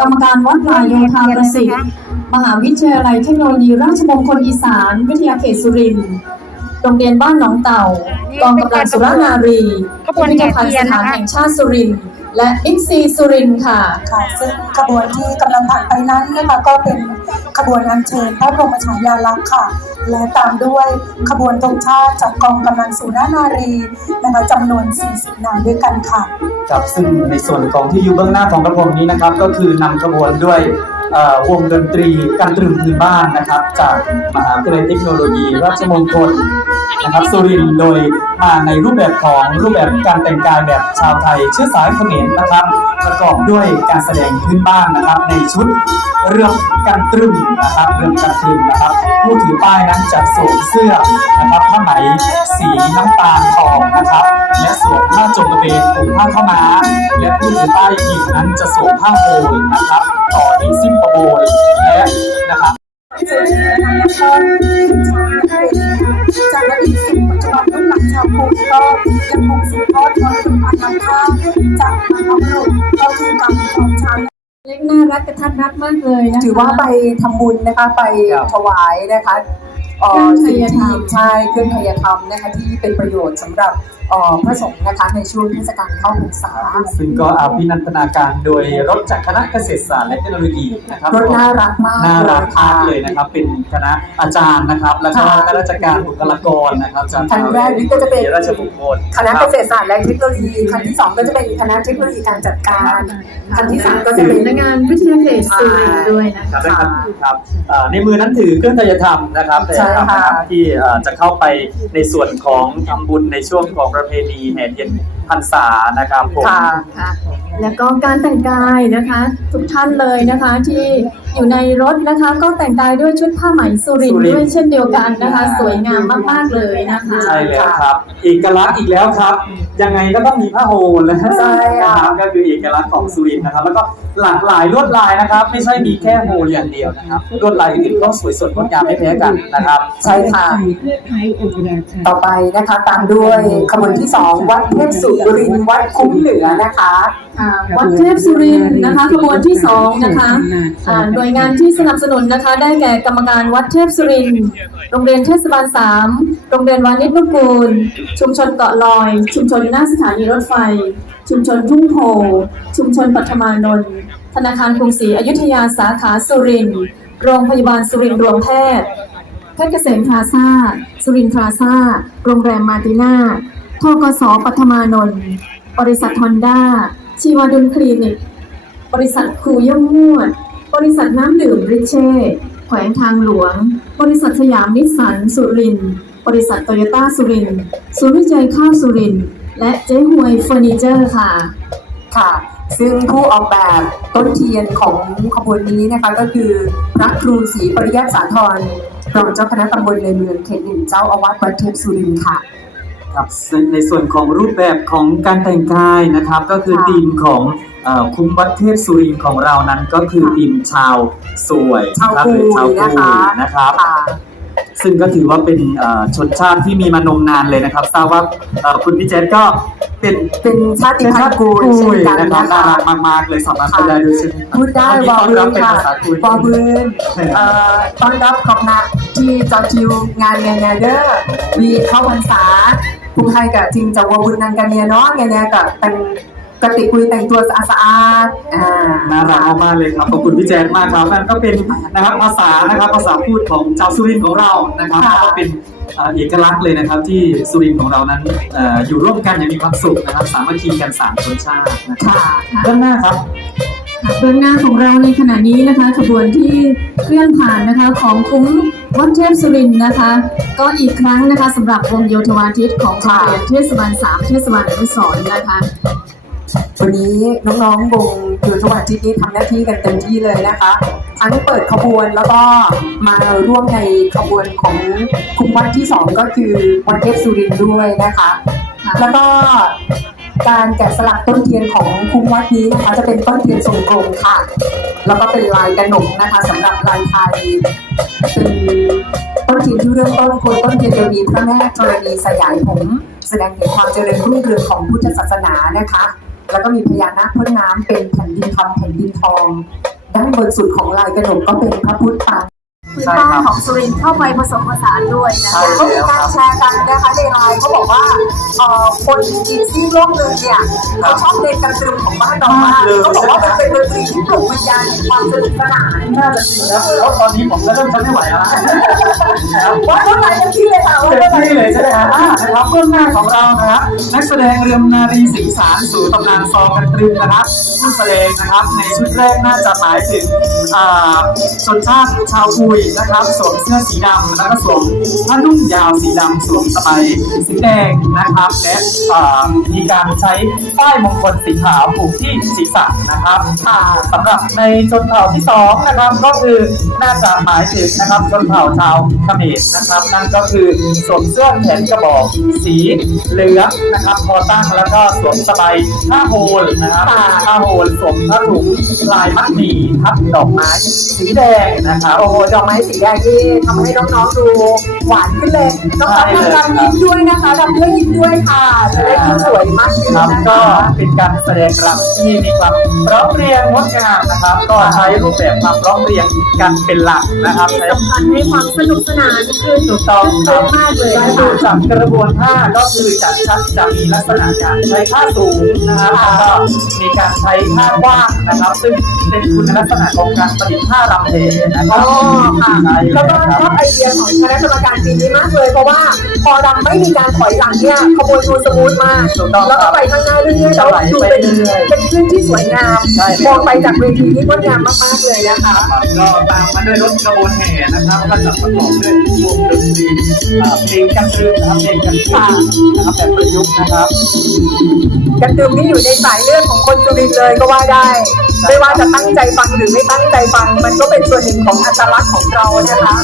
กรรมการวัดลายโยธาประสิทธิ์ มหาวิทยาลัยเทคโนโลยีราชมงคลอีสาน วิทยาเขตสุรินทร์โรงเรียนบ้านหนองเต่ากองกำลังสุรนารีขบวนพิแห่พิธภัณฑ์เทียสนถานนะคะแห่งชาติสุรินทร์ และบิ๊กซีสุรินทร์ค่ะ ค่ะซึ่งขบวนที่กำลังผ่านไปนั้นนะคะก็เป็นขบวนอัญเชิญพระบรมฉายาลักษณ์ค่ะ และตามด้วยขบวนธงชาติจากกองกำลังสุรานารีนะคะจำนวน 40 นายด้วยกันค่ะ ครับซึ่งในส่วนของที่อยู่เบื้องหน้าของกระผมนี้นะครับ ก็คือนำขบวนด้วยเอ่อ วงดนตรีการตรึงพื้นบ้านนะครับ จากมหาวิทยาลัยเทคโนโลยีราชมงคลนะครับสุรินโดยมาในรูปแบบของรูปแบบการแต่งกายแบบชาวไทยเชื้อสายเขมรนะครับ ประกอบด้วยการแสดงพื้นบ้านนะครับ ในชุดเรื่องการตรึงนะครับเรื่องการตรึงนะครับ ผู้ถือป้ายนั้นจะสวมเสื้อนะครับผ้าไหมสีน้ำตาลทองนะครับและสวมผ้าจงกระเบนผูกผ้าเข้ามา และผู้ถือป้ายหญิงนั้นจะสวมผ้าโฮลนะครับ ต่อที่สิ้นประโบยและนะครับซึ่งนะคะแล้วก็เป็นชาวนาเองจากอดีตสู่ปัจจุบันรุ่นหลังชาวพุทธก็ยังคงสืบทอดวัฒนธรรมข้าวจากบรรพบุรุษเข้าสู่กรรมของชาวเล็กน่ารักกระทัดรัดมากเลยนะคะถือว่าไปทำบุญนะคะไปครับถวายนะคะเอ่อเครื่สิ่องงทายธรรมที่ใช่เครื่องทายธรรมนะคะที่เป็นประโยชน์สำหรับเอ่อ พระสงฆ์นะคะในช่วงเทศกาลเข้าพรรษาซึ่งก็อภินันทนาการโดยรถจากคณะเกษตรศาสตร์และเทคโนโลยีนะครับรถน่ารักมากน่ารักค่ะมากเลยนะครับ เป็นคณะอาจารย์นะครับ แล้วก็ค่ะข้าราชการบุคลากรนะครับจากคันแรกนี่ก็จะเป็นราชมงคลคณะเกษตรศาสตร์และเทคโนโลยีคันที่สองก็จะเป็นคณะเทคโนโลยีการจัดการคันที่สามก็จะเป็นสำนักงานวิทยาเขตสุรินทร์ด้วยนะคคะรับครับเอ่อในมือนั้นถือเครื่องทายธรรมนะครับใช่ทายธรรมค่ะนะครับที่เอ่อจะเข้าไปในส่วนของทำบุญในช่วงของประเพณีแห่เทียนพรรษานะครับผม ค่ะค่ะ แล้วก็การแต่งกายนะคะ ทุกท่านเลยนะคะที่อยู่ในรถนะคะ ก็แต่งกายด้วยชุดผ้าไหมสุรินทร์ด้วยเช่นเดียวกันนะคะ สวยงามมากๆเลยนะคะใช่แล้วครับเอกลักษณ์อีกแล้วครับยังไงก็ต้องมีผ้าโฮลนะใช่ค่ะนะครับก็คือเอกลักษณ์ของสุรินทร์นะครับ แล้วก็หลากหลายลวดลายนะครับ ไม่ใช่มีแค่โฮลอย่างเดียวนะครับลวดลายอื่นๆก็สวยสดงดงามไม่แพ้กันนะครับ ใช่ค่ะต่อไปนะคะตามด้วยขบวนที่สองวัดเทพสุรินทร์วัดคุ้มเหนือนะคะค่ะวัดเทพสุรินทร์นะคะขบวนที่สองนะคะอ่าหน่วยงานที่สนับสนุนนะคะ ได้แก่กรรมการวัดเทพสุรินทร์โรงเรียนเทศบาลสามโรงเรียนวานิชนุกูล ชุมชนเกาะลอย ชุมชนหน้าสถานีรถไฟ ชุมชนทุ่งโพชุมชนปัทมานนท์ธนาคารกรุงศรีอยุธยาสาขาสุรินทร์โรงพยาบาลสุรินทร์รวมแพทย์เพชรเกษมพลาซ่าสุรินทราซ่าโรงแรมมาติน่าทกสปัทมานนท์บริษัทฮอนด้า ชีวาดุลคลินิก บริษัทครูย่อมมวดบริษัทน้ำดื่มริเช่ แขวงทางหลวง บริษัทสยามนิสสันสุริน บริษัทโตโยต้าสุรินศูนย์วิจัยข้าวสุริน และเจ๊หวยเฟอร์นิเจอร์ค่ะ ค่ะ ซึ่งผู้ออกแบบต้นเทียนของขบวนนี้นะคะก็คือพระครูศรีปริยัติสาธรรองเจ้าคณะตำบลในเมืองเขตหนึ่งเจ้าอาวาสวัดเทพสุรินค่ะ ครับซึ่งในส่วนของรูปแบบของการแต่งกายนะครับ ก็คือค่ะธีมของเอ่อคุ้มวัดเทพสุรินทร์ของเรานั้นก็คือธีมชาวสวยชาวครับกุหรืยอชาวกุนะคะยนะครับ ค่ะ ซึ่งก็ถือว่าเป็นเอ่อชนชาติที่มีมานมนานเลยนะครับทราบว่าเอ่อคุณพี่เจษก็เป็นเป็นชาติเป็นพัชานติธุ์กุกุยยเช่นกันนะครับนะน่าคะรักมากๆเลยสามารถพูดได้ด้วยใช่ไหมครับพูดได้วันนี้วอต้อนบืรับนเป็นค่ะภาษากุยวอบืนเอ่อต้อนรับขอบนะที่จอจิวงานแงแงเด้อมีเข้าพรรษา ผู้ให้กับจริงจะวอบืนนันกันเนี่ยเนาะแงแงกับเป็นกติกุยแต่งตัวสะอาดสะอาดๆอ่าน่ารักมากๆเลยครับขอบคุณพี่แจ๊ดมากครับนั่นก็เป็นนะครับภาษานะครับภาษาพูดของชาวสุรินทร์ของเรานะครับค่ะก็เป็นเอ่อเอกลักษณ์เลยนะครับที่สุรินทร์ของเรานั้นเอ่ออยู่ร่วมกันอย่างมีความสุขนะครับสามัคคีกันสามชนชาตินะครับค่ะด้านหน้าครับค่ะเบื้องหน้าของเราในขณะนี้นะคะขบวนที่เคลื่อนผ่านนะคะของคุ้ม วัดเทพสุรินทร์นะคะ ก็อีกครั้งนะคะสำหรับวงโยธวาทิตของโรงเรียนเทศบาลสามเทศบาลอนุสรณ์นะคะ วันนี้น้องๆวงอยู่จังหวัดที่นี้ทำหน้าที่กันเต็มที่เลยนะคะ ทั้งเปิดขบวนแล้วก็มาร่วมในขบวนของคุมวัดที่สองก็คือวัดเทพสุรินทร์ด้วยนะคะ แล้วก็การแกะสลักต้นเทียนของคุ้มวัดนี้นะคะ จะเป็นต้นเทียนทรงกลมค่ะ แล้วก็เป็นลายกระหนกนะคะสำหรับลายไทยเป็นต้น เทียนที่เริ่มต้นคนต้นเดือนจะมีพระแม่ธรณีสยายผม แสดงถึงความเจริญรุ่งเรืองของพุทธศาสนานะคะ แล้วก็มีพญานาคพ่นน้ำเป็นแผ่นดินทองแผ่นดินทอง ด้านบนสุดของลายกระหนกก็เป็นพระพุทธปาง พื้นบ้านของสุรินทร์เข้าไปผสมผสานด้วยนะใช่คะเขามีการแชร์กันนะคะในไลน์เขาบอกว่าเอ่อคนจีนที่โลกหนึงเนี่ยเขาชอบเพลงกันตรึมของบ้านเรามากเขาบอกว่ามันเป็นดนตรีที่ปลุกวิญญาณแห่งความสนุกสนาน น่าจะจริงนะแล้วตอนนี้ผมก็เริ่มทนไม่ไหวแล้วนะครับว่าเท่าไหร่เต็มที่เลยค่ะว่าเต็มเท่าไหร่ที่เลยใช่ไหมฮะอ่านะครับเบื้องหน้าของเรานะครับนักแสดงเรืองนารีสิงสารสู่ตำนานซอกันตรึงนะครับผู้แสดงนะครับในชุดแรกน่าจะหมายถึงอ่าชนชาติชาวอุยนะครับสวมเสื้อสีดำแล้วก็สวมผ้านุ่งยาวสีดำสวมสบายสีแดงนะครับ และอ่ามีการใช้ป้ายมงคลสีขาวผูกที่ศีรษะนะครับอ่าสำหรับในชนเผ่าที่สองนะครับ ก็คือน่าจะหมายถึงนะครับชนเผ่าชาวเขมรนะครับ นั่นก็คือสวมเสื้อแขนกระบอกสีเหลืองนะครับคอตั้งแล้วก็สวมสบายผ้าโฮลนะครับผ้าโฮลสวมผ้าถุงลายมัดหมี่ทับดอกไม้สีแดงนะครับโอ้โหดอกไม้สีแดงที่ทำให้น้องๆดูหวานขึ้นเลยน้องๆใช่เลยทำรำยิ้มด้วยนะคะรำด้วยยิ้มด้วยค่ะจะได้ยิ้มสวยมากขึ้นครับนะก็คะเป็นการแสดงรำที่มีความร้องเรียงงดงามนะครับ ก็ใช้รูปแบบความร้องเรียงกันเป็นหลักนะครับที่ใช้สำคัญให้ความสนุกสนานขึ้นถูกต้องคเยรับอะมากเลยใช้นะดูคะจากกระบวนท่าก็คือจะชัดจะมีลักษณะการใช้ท่าสูงนะครับแล้วก็มีการใช้ท่ากว้างนะครับ ซึ่งเป็นคุณลักษณะของการประดิษฐ์ท่ารำเพนะคอ๋รัอบค่ะใช่แล้วก็ครับชอบไอเดียของคณะกรรมการปีนี้มากเลย เพราะว่าพอรำไม่มีการถอยหลังเนี่ยขบวนดูสมูทมากถูกต้องแล้วก็ไปข้างหน้าเรื่อยๆแล้วดูเป็นเป็นคลื่นที่สวยงามใช่มองไปจากเวทีนี่งดงามมากๆเลยนะคะครับก็ตามมาด้วยรถกระบวนแห่นะครับก็จะประกอบด้วยวงดนตรีอ่าเพลงกันตรึงนะครับเพลงกันตรึงนะครับแบบประยุกต์นะครับกันตึมนี่อยู่ในสายเลือดของคนสุรินทร์เลยก็ว่าได้ ไม่ว่าจะตั้งใจฟังหรือไม่ตั้งใจฟัง มันก็เป็นส่วนหนึ่งของอัตลักษณ์ของเรานะคะ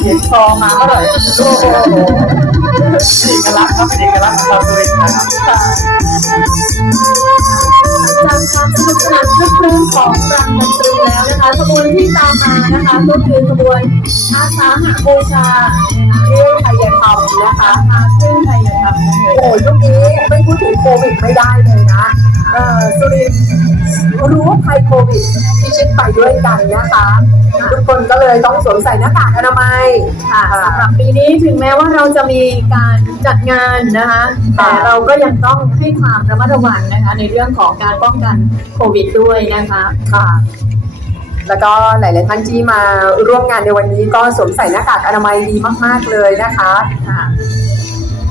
เสียงซอมาเมื่อไหร่โอ้โหเป็นเอกลักษณ์ครับเป็นเอกลักษณ์ของชาวสุรินทร์นะครับจากความสนุกสนานคลึกคลื้นของรำดนตรีแล้ว นะคะขบวนที่ตามมานะคะก็คือขบวนอาสาหะบูชาเรื่องไทยธรรมนะคะอาเครื่องไทยธรรมนั่นเองโอ้ยยุคนี้ไม่พูดถึงโควิดไม่ได้เลยนะเออสุรินทร์รู้ว่าภัยโควิดพิชิตไปด้วยกันนะคะทุกคนก็เลยต้องสวมใส่หน้ากากอนามัยค่ะสำหรับปีนี้ถึงแม้ว่าเราจะมีการจัดงานนะคะแต่เราก็ยังต้องให้ความระมัดระวังนะคะในเรื่องของการป้องกันโควิดด้วยนะคะค่ะ แล้วก็หลาย ๆ ท่านที่มาร่วมงานในวันนี้ก็สวมใส่หน้ากากอนามัยดีมาก ๆ เลยนะคะค่ะ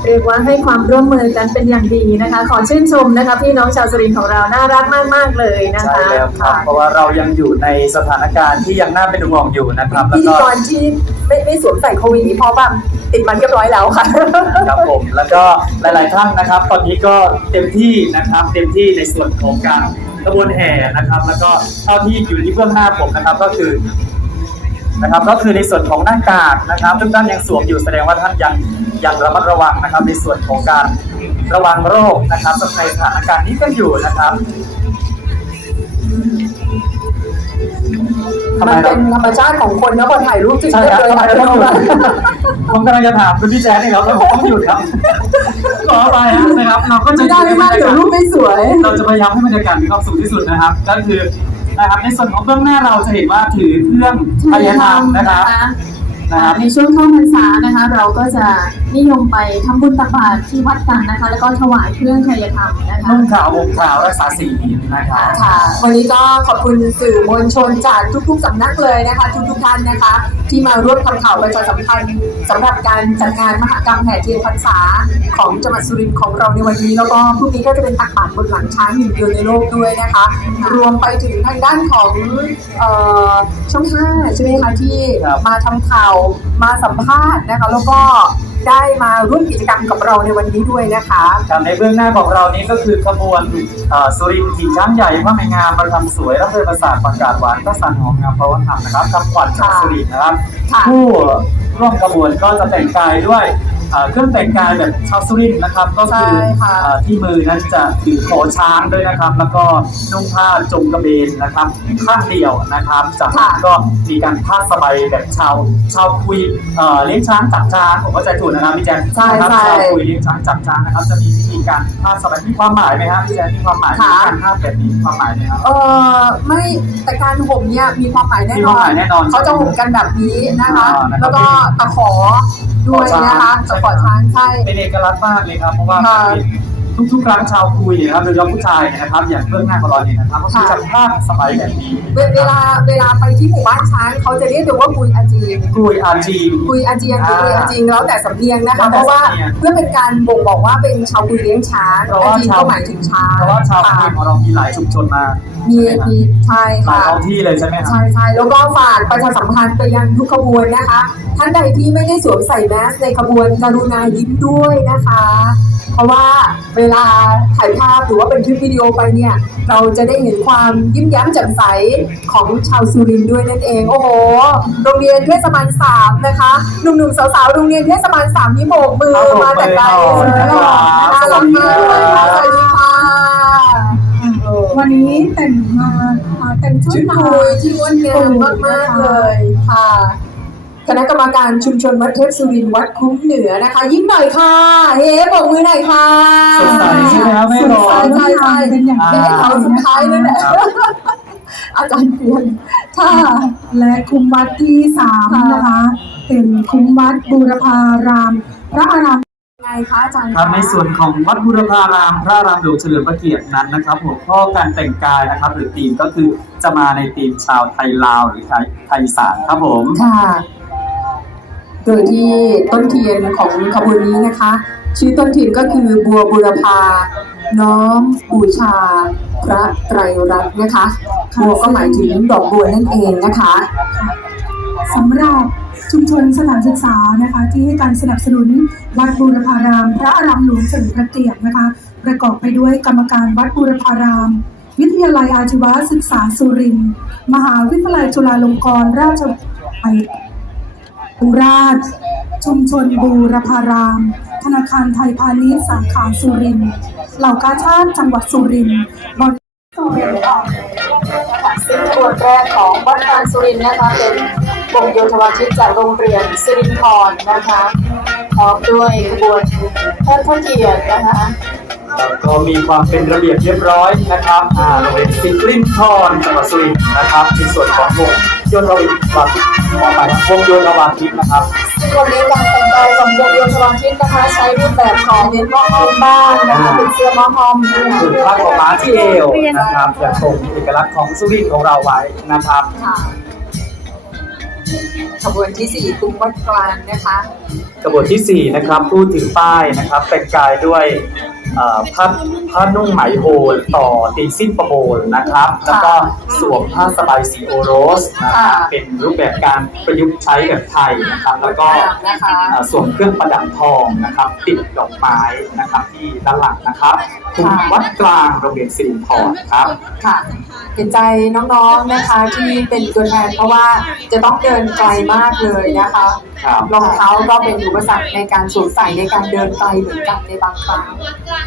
เรียกว่าให้ความร่วมมือกันเป็นอย่างดีนะคะ ขอชื่นชมนะคะพี่น้องชาวสุรินทร์ของเราน่ารักมาก ๆ เลยนะใช่คะแล้วครับเพราะว่าเรายังอยู่ในสถานการณ์ที่ยังน่าเป็นห่วงอยู่นะครับแล้วพิธีก็ กรที่ไม่ไม่สวมใส่โควิดนี้เพราะแบบติดมันเรียบร้อยแล้วค่ะ ครับผมแล้วก็หลาย ๆ ท่านนะครับ ตอนนี้ก็เต็มที่นะครับเต็มที่ในส่วนของการ กระบวนแห่นะครับ แล้วก็เท่าที่อยู่ที่เบื้องหน้าผมนะครับก็คือนะครับ ก็คือในส่วนของหน้ากากนะครับทุกท่านยังสวมอยู่แสดงว่าท่านยังยังระมัดระวังนะครับ ในส่วนของการระวังโรคนะครับในสถานการณ์นี้ก็อยู่นะครับ ทำไมมันเราเป็นธรรมชาติของคนนะคนถ่ายรูปจริงใช่ๆครับเลยทำไมค่ะเราต้องหยุดผมกำลังจะถามคุณพี่แจ๊ดนี่ครับแล้วผมต้องหยุดครับขอไปนะครับเราก็จะไม่ได้ไม่ได้เดี๋ยวรูปไม่สวย เราจะพยายามให้บรรยากาศมีความสุขที่สุดนะครับ ก็คือนะครับในส่วนของเบื้องหน้าเราจะเห็นว่าถือเครื่องพยธรรมนะครับ นะครับ ในช่วงเข้าพรรษานะคะ เราก็จะนิยมไปทำบุญตักบาตรที่วัดกันนะคะ แล้วก็ถวายเครื่องไทยธรรมนะคะ นุ่งขาวห่มขาวรักษาศีลนะครับ ค่ะวันนี้ก็ขอบคุณสื่อมวลชนจากทุกๆสำนักเลยนะคะ ทุกๆท่านนะคะ ที่มาร่วมทำข่าวประชาสัมพันธ์สำหรับการจัดงานมหกรรมแห่เทียนพรรษาของจังหวัดสุรินทร์ของเราในวันนี้ แล้วก็พรุ่งนี้ก็จะเป็นตักบาตรบนหลังช้างหนึ่งเดียวในโลกด้วยนะคะ รวมไปถึงทางด้านของเอ่อช่องห้าใช่ไหมคะที่ครับมาทำข่าวมาสัมภาษณ์นะคะแล้วก็ได้มาร่วมกิจกรรมกับเราในวันนี้ด้วยนะคะครับในเบื้องหน้าของเรานี้ก็คือขบวนเอ่อสุรินทร์ขี่ช้างใหญ่พระแมงงามประทำสวยรับเรือประสาทประกาศหวานก็สันหอมงามพระวันธรรมนะครับคำขวัญจากสุรินทร์นะครับ ค่ะ ผู้ร่วมขบวนก็จะแต่งกายด้วย เอ่อเครื่องแต่งกายแบบชาวสุรินทร์นะครับ ก็คือใช่ค่ะเอ่อที่มือนั้นจะถือโขช้างด้วยนะครับ แล้วก็นุ่งผ้าจงกระเบนนะครับข้างเดียวนะครับ จากนั้นก็มีการผ้าสบายแบบชาวชาวคุยเอ่อเลี้ยงช้างจับช้างผมก็ใจถูกนะครับพี่แจ๊คใช่นะครับใช่ชาวคุยเลี้ยงช้างจับช้างนะครับ จะมีวิธีการผ้าสบายมีความหมายไหมครับพี่แจ๊คมีความหมายไหมค่ะการผ้าแบบนี้มีความหมายไหมครับเออไม่แต่การห่มเนี่ยมีความหมายแน่มีนความอหมานยแน่นอนเขาจะห่มกันแบบนี้นะคะอ่านะครับแล้วก็ตะขอด้วยนะคะตะขอช้างใช่ เป็นเอกลักษณ์มากเลยครับ เพราะว่าค่ะ ทุกๆครั้งชาวคุยเนี่ยนะครับโดยเฉพาะผู้ชายเนี่ยนะครับ อย่างเบื้องหน้าของเราเนี่ยนะครับก็คือจะผ้าสบายแบบนี้เวเวลาเวลาไปที่หมู่บ้านช้างเขาจะเรียกตัวว่ากุยอาจีนคุยอาจีน กุยอาเจียนหรือกุยอาจีนแล้วแต่สำเนียงนะคะแล้วแต่เพราะว่าสำเนียง เพื่อเป็นการบ่งบอกว่าเป็นชาวกุยเลี้ยงช้างเพราะอาว่าจีนชาวก็หมายถึงช้างเพราะว่าชาวคุค่ะยของเรามีหลายชุมชนมามีใช่ไหมีใช่หลายค่ะ ท้องที่เลยใช่ไหมครับ ใช่ใช่แล้วก็ฝากประชาสัมพันธ์ไปยังทุกขบวนนะคะ ท่านใดที่ไม่ได้สวมใส่แมสในขบวนกรุณายิ้มด้วยนะคะ เพราะว่าเวลาถ่ายภาพหรือว่าเป็นคลิปวิดีโอไปเนี่ย เราจะได้เห็นความยิ้มแย้มแจ่มใสของชาวสุรินทร์ด้วยนั่นเอง โอ้โห โรงเรียนเทศบาลสามนะคะ หนุ่มๆสาวๆ โรงเรียนเทศบาลสามนี่โบกมือครับผมมาแต่ไกลเลยครัน่าบรักมากเลยค่ะสสวัวัสสดีดีครัค่ะวันนี้แต่งมาอ่าแต่งชุดชุดมาคุยที่งดงามมากๆเลยค่ะ คณะกรรมการชุมชนวัดเทพสุรินทร์วัดคุ้มเหนือนะคะ ยิ้มหน่อยค่ะ เฮ้บอกมือหน่อยค่ะสดใสใช่ไหมครับแม่สรดอใสใช่ใช่เป็นอย่างไม่ให้เขาสุดท้ายเลยนะอาจารย์เปลี่ยนค่ะและคุ้มวัดที่สามค่ะนะคะ เป็นคุ้มวัดบูรพาราม พระอารามไงคะอาจารย์ครับในส่วนของวัดบุรพาราม พระรามหลวงเฉลิมพระเกียรตินั้นนะครับ หัวข้อการแต่งกายนะครับ หรือธีมก็คือจะมาในธีมชาวไทยลาวหรือไทยไทยอีสานครับผมค่ะ โดยที่ต้นเทียนของขบวนนี้นะคะ ชื่อต้นเทียนก็คือบัวบุรพา น้อมบูชา พระไตรรัตน์นะคะบัวก็หมายถึงดอกบัวนั่นเองนะคะสำหรับชุมชนสถานศึกษานะคะ ที่ให้การสนับสนุนวัดบูรพาราม พระอารามหลวงเฉลิมพระเกียรตินะคะ ประกอบไปด้วยกรรมการวัดบูรพาราม วิทยาลัยอาชีวศึกษาสุรินทร์มหาวิทยาลัยจุฬาลงกรณราชวิท บุราช ชุมชนบูรพาราม ธนาคารไทยพาณิชย์สาขาสุรินทร์เหล่ากาชาติจังหวัดสุรินทร์บริซึ่งขบวนแรกของวัดพานสุรินทร์นะคะเป็นวงโยธวาทิตจากโรงเรียนสิรินทรนะคะพร้อมด้วยขบวนเทิดพระเกียรตินะคะแล้วก็มีความเป็นระเบียบเรียบร้อยนะครับอาโรงเรียนสิงห์รินทรจังหวัดสุรินทร์นะครับในส่วนของวง ยนวาทิตขอไปนะวงโยนวาทิตนะครับซึ่งวันนี้การแต่งกายของวงโยธวาทิตนะคะใช้รูปแบบของเน้นมอฮอมบ้านนะคะเป็นเสื้อมอฮอมนะคะคือผ้าขาวม้าที่เอวนะครับยังคงเอกลักษณ์ของสุรินทร์ของเราไว้นะครับค่ะขบวนที่สี่คุ้มวัดกลางนะคะกระบวนที่ 4 นะครับผู้ถือป้ายนะครับแต่งกายด้วยเอ่อ ผ้าผ้านุ่งไหมโฮลต่อตีสิ้นประโบลนะครับ แล้วก็สวมผ้าสบายสีโอโรสนะครับค่ะเป็นรูปแบบการประยุกต์ใช้แบบไทยนะครับ แล้วก็นะคะ เอ่อสวมเครื่องประดับทองนะครับ ติดดอกไม้นะครับที่ด้านหลังนะครับคุมวัดกลางโรงเรียนสิรินทรครับ ค่ะ เห็นใจน้องๆนะคะที่เป็นตัวแทนเพราะว่าจะต้องเดินไกลมากเลยนะคะครับ รองเท้าก็เป็นอุปสรรคในการสวมใส่ในการเดินไกลเหมือนกันในบางครั้ง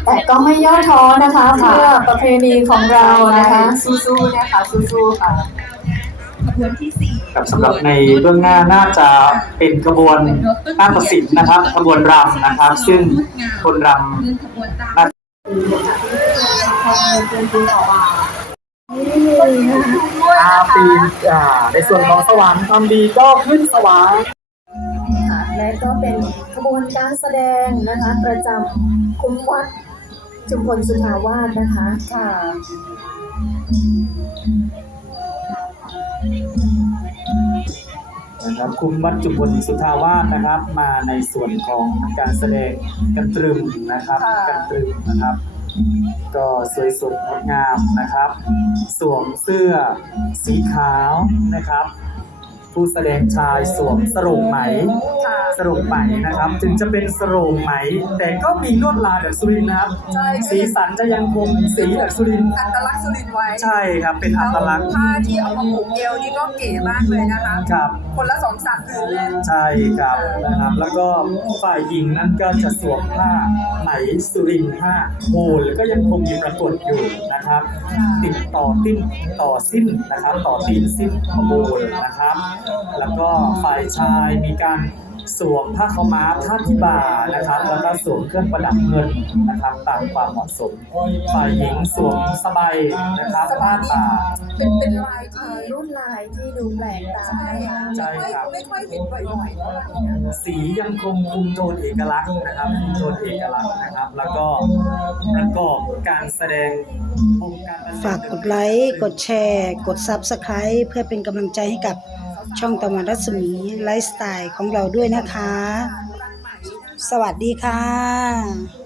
แต่ก็ไม่ย่อท้อนะคะ เพื่อประเพณีของเรานะคะ สู้ๆนะคะสู้ๆค่ะครับสำหรับในเบื้องหน้าน่าจะเป็นขบวนนาฏศิลป์นะครับขบวนรำนะครับ ซึ่งคนรำน่าอาปีนอ่าในส่วนของสวรรค์ทำดีก็ขึ้นสวรรค์ค่ะ และก็เป็นขบวนการแสดงนะคะ ประจำคุ้มวัดจุมพลสุทาวาสนะคะค่ะนะครับคุมวัดจุมพลสุทาวาสนะครับ มาในส่วนของการแสดงกันตรึมนะครับค่ะกันตรึมนะครับก็สวยสดงดงามนะครับ สวมเสื้อสีขาวนะครับ ผู้แสดงชายสวมสรงไหมค่ะสรงไหมนะครับ ถึงจะเป็นสรงไหม แต่ก็มีลวดลายแบบสุรินทร์นะครับ ใช่สีสันจะยังคงสีแบบสุรินทร์อัตลักษณ์สุรินทร์ไว้ใช่ครับ เป็นอัตลักษณ์ ผ้าที่เอามาผูกเอวนี่ก็เก๋มากเลยนะคะครับ คนละสองสามผืนเลยใช่ครับนะครับ แล้วก็ฝ่ายหญิงนั้นก็จะสวมผ้าไหมสุรินทร์ผ้าโฮลก็ยังคงมีปรากฏอยู่นะครับ ติดต่อติ้นต่อสิ้นนะครับ ต่อตีนสิ้นขโมลนะครับแล้วก็ฝ่ายชายมีการสวมผ้าขาวม้าผ้าที่บ่านะครับ แล้วก็สวมเครื่องประดับเงินนะครับตามความเหมาะสมฝ่ายหญิงสวมสบายนะครับผ้าตา เป็นเป็นลายเอ่ที่อลวดลายที่ดูแปลกตาใช่ค่ะใช่ไม่ค่อยครับ ไม่ค่อยเห็นบ่อยๆเท่าไหร่นะสียังคงคุมโทนเอกลักษณ์นะครับคุมโทนเอกลักษณ์นะครับ แล้วก็ประกอบการแสดงองค์การบรรเลง ฝากกดไลค์ กดแชร์ กด Subscribe เพื่อเป็นกำลังใจให้กับ ช่องตะวันรัศมีไลฟ์สไตล์ของเราด้วยนะคะ สวัสดีค่ะ